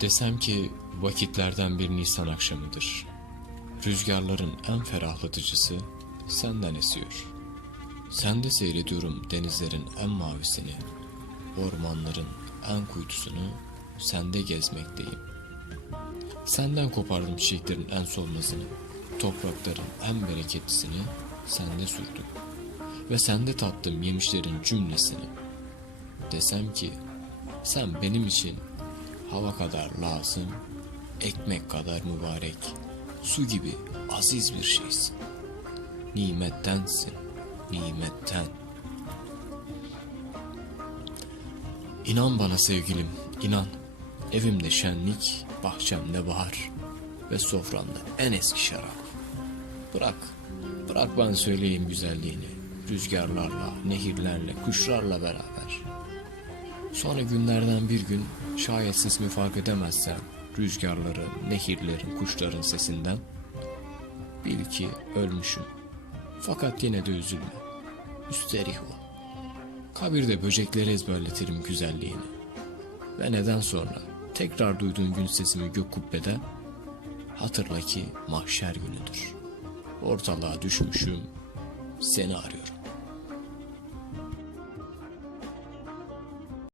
Desem ki vakitlerden bir Nisan akşamıdır. Rüzgarların en ferahlatıcısı senden esiyor. Sende seyrediyorum denizlerin en mavisini, ormanların en kuytusunu sende gezmekteyim. Senden kopardım çiçeklerin en solmazını, toprakların en bereketlisini sende sürdüm. Ve sende tattım yemişlerin cümlesini. Desem ki sen benim için hava kadar lazım, ekmek kadar mübarek, su gibi aziz bir şeysin. Nimettensin, nimetten. İnan bana sevgilim, inan. Evimde şenlik, bahçemde bahar ve soframda en eski şarap. Bırak, bırak ben söyleyeyim güzelliğini. Rüzgarlarla, nehirlerle, kuşlarla beraber. Sonra günlerden bir gün şayet sesimi fark edemezsem rüzgarların, nehirlerin, kuşların sesinden bil ki ölmüşüm. Fakat yine de üzülme. Üsterih ol. Kabirde böcekleri ezberletirim güzelliğini. Ve neden sonra tekrar duyduğun gün sesimi gök kubbede hatırla ki mahşer günüdür. Ortalığa düşmüşüm, seni arıyorum.